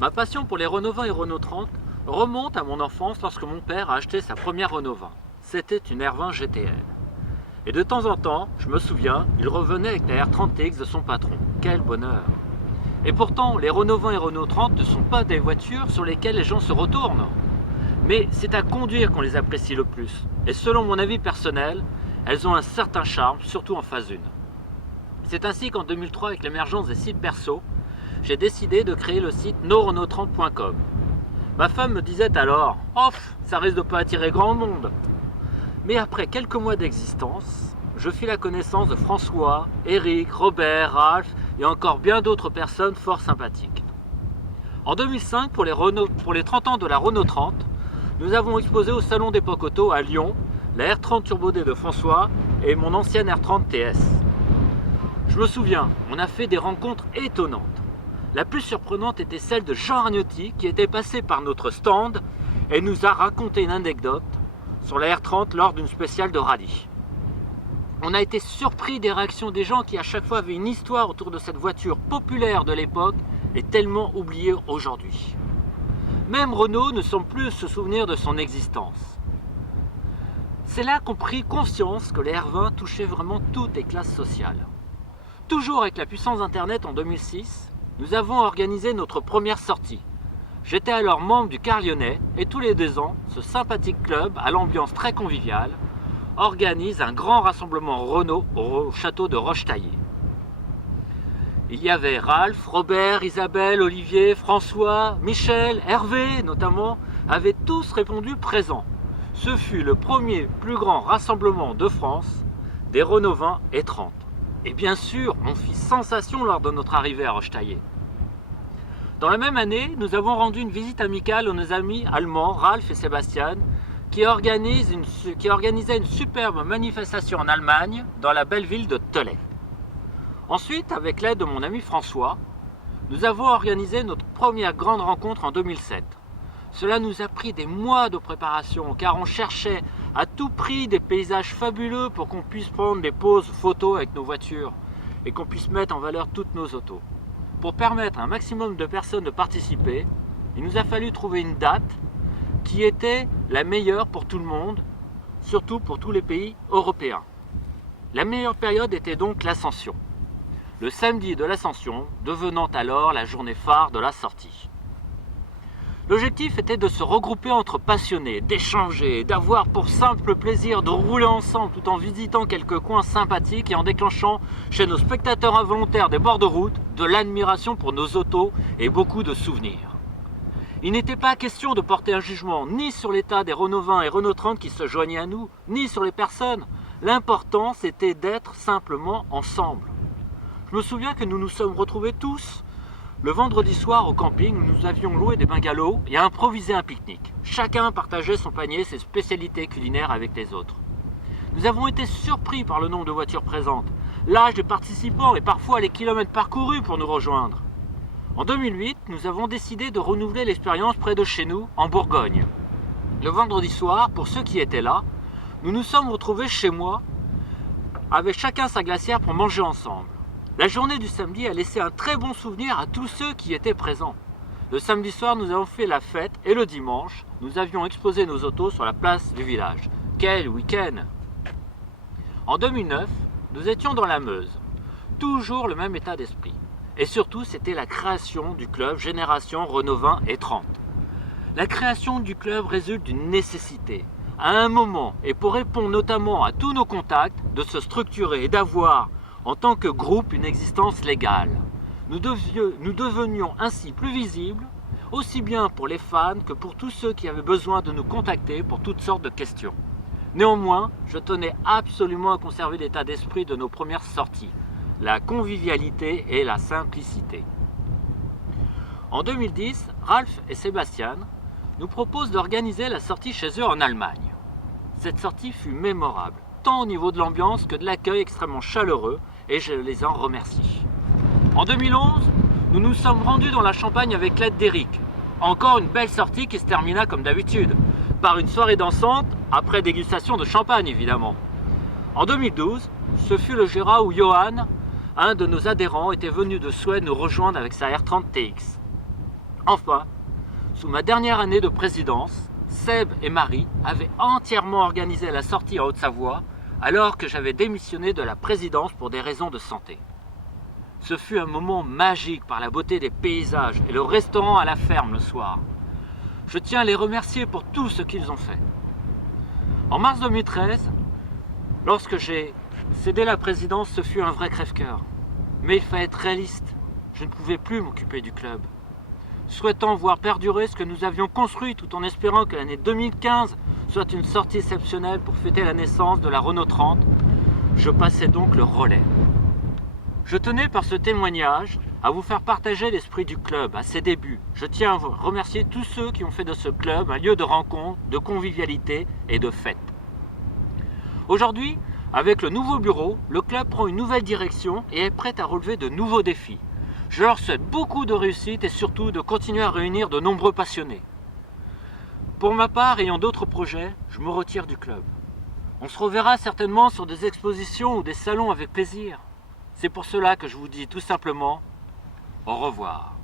Ma passion pour les Renault 20 et Renault 30 remonte à mon enfance lorsque mon père a acheté sa première Renault 20. C'était une R20 GTL. Et de temps en temps, je me souviens, il revenait avec la R30TX de son patron. Quel bonheur! Et pourtant, les Renault 20 et Renault 30 ne sont pas des voitures sur lesquelles les gens se retournent. Mais c'est à conduire qu'on les apprécie le plus. Et selon mon avis personnel, elles ont un certain charme, surtout en phase 1. C'est ainsi qu'en 2003, avec l'émergence des sites perso, j'ai décidé de créer le site norenault30.com. Ma femme me disait alors « Oh, ça risque de pas attirer grand monde !» Mais après quelques mois d'existence, je fis la connaissance de François, Eric, Robert, Ralph et encore bien d'autres personnes fort sympathiques. En 2005, pour les 30 ans de la Renault 30, nous avons exposé au Salon d'Époque Auto à Lyon la R30 Turbo D de François et mon ancienne R30 TS. Je me souviens, on a fait des rencontres étonnantes. La plus surprenante était celle de Jean Arniotti qui était passé par notre stand et nous a raconté une anecdote sur la R30 lors d'une spéciale de rallye. On a été surpris des réactions des gens qui à chaque fois avaient une histoire autour de cette voiture populaire de l'époque et tellement oubliée aujourd'hui. Même Renault ne semble plus se souvenir de son existence. C'est là qu'on prit conscience que les R20 touchaient vraiment toutes les classes sociales. Toujours avec la puissance d'Internet en 2006, nous avons organisé notre première sortie. J'étais alors membre du Car Lyonnais et tous les 2 ans, ce sympathique club à l'ambiance très conviviale organise un grand rassemblement Renault au château de Rochetaillée. Il y avait Ralph, Robert, Isabelle, Olivier, François, Michel, Hervé notamment, avaient tous répondu présents. Ce fut le premier plus grand rassemblement de France des Renault 20 et 30. Et bien sûr, on fit sensation lors de notre arrivée à Rochetaillée. Dans la même année, nous avons rendu une visite amicale à nos amis allemands Ralph et Sébastien qui organisaient une superbe manifestation en Allemagne dans la belle ville de Tholey. Ensuite, avec l'aide de mon ami François, nous avons organisé notre première grande rencontre en 2007. Cela nous a pris des mois de préparation car on cherchait à tout prix des paysages fabuleux pour qu'on puisse prendre des poses photos avec nos voitures et qu'on puisse mettre en valeur toutes nos autos. Pour permettre à un maximum de personnes de participer, il nous a fallu trouver une date qui était la meilleure pour tout le monde, surtout pour tous les pays européens. La meilleure période était donc l'Ascension. Le samedi de l'Ascension devenant alors la journée phare de la sortie. L'objectif était de se regrouper entre passionnés, d'échanger, d'avoir pour simple plaisir de rouler ensemble tout en visitant quelques coins sympathiques et en déclenchant chez nos spectateurs involontaires des bords de route de l'admiration pour nos autos et beaucoup de souvenirs. Il n'était pas question de porter un jugement ni sur l'état des Renault 20 et Renault 30 qui se joignaient à nous, ni sur les personnes. L'important c'était d'être simplement ensemble. Je me souviens que nous nous sommes retrouvés tous le vendredi soir au camping où nous avions loué des bungalows et improvisé un pique-nique. Chacun partageait son panier, ses spécialités culinaires avec les autres. Nous avons été surpris par le nombre de voitures présentes, l'âge des participants et parfois les kilomètres parcourus pour nous rejoindre. En 2008, nous avons décidé de renouveler l'expérience près de chez nous, en Bourgogne. Le vendredi soir, pour ceux qui étaient là, nous nous sommes retrouvés chez moi avec chacun sa glacière pour manger ensemble. La journée du samedi a laissé un très bon souvenir à tous ceux qui étaient présents. Le samedi soir, nous avons fait la fête et le dimanche, nous avions exposé nos autos sur la place du village. Quel week-end! En 2009, nous étions dans la Meuse. Toujours le même état d'esprit. Et surtout, c'était la création du club Génération Renault 20 et 30. La création du club résulte d'une nécessité. À un moment, et pour répondre notamment à tous nos contacts, de se structurer et d'avoir en tant que groupe une existence légale. Nous devenions ainsi plus visibles, aussi bien pour les fans que pour tous ceux qui avaient besoin de nous contacter pour toutes sortes de questions. Néanmoins, je tenais absolument à conserver l'état d'esprit de nos premières sorties, la convivialité et la simplicité. En 2010, Ralph et Sébastien nous proposent d'organiser la sortie chez eux en Allemagne. Cette sortie fut mémorable, tant au niveau de l'ambiance que de l'accueil extrêmement chaleureux, et je les en remercie. En 2011, nous nous sommes rendus dans la Champagne avec l'aide d'Eric. Encore une belle sortie qui se termina comme d'habitude, par une soirée dansante, après dégustation de champagne évidemment. En 2012, ce fut le Gérard où Johan, un de nos adhérents, était venu de Suède nous rejoindre avec sa R30 TX. Enfin, sous ma dernière année de présidence, Seb et Marie avaient entièrement organisé la sortie en Haute-Savoie alors que j'avais démissionné de la présidence pour des raisons de santé. Ce fut un moment magique par la beauté des paysages et le restaurant à la ferme le soir. Je tiens à les remercier pour tout ce qu'ils ont fait. En mars 2013, lorsque j'ai cédé la présidence, ce fut un vrai crève-cœur. Mais il fallait être réaliste. Je ne pouvais plus m'occuper du club. Souhaitant voir perdurer ce que nous avions construit tout en espérant que l'année 2015 soit une sortie exceptionnelle pour fêter la naissance de la Renault 30, je passais donc le relais. Je tenais par ce témoignage à vous faire partager l'esprit du club à ses débuts. Je tiens à vous remercier tous ceux qui ont fait de ce club un lieu de rencontre, de convivialité et de fête. Aujourd'hui, avec le nouveau bureau, le club prend une nouvelle direction et est prêt à relever de nouveaux défis. Je leur souhaite beaucoup de réussite et surtout de continuer à réunir de nombreux passionnés. Pour ma part, ayant d'autres projets, je me retire du club. On se reverra certainement sur des expositions ou des salons avec plaisir. C'est pour cela que je vous dis tout simplement au revoir.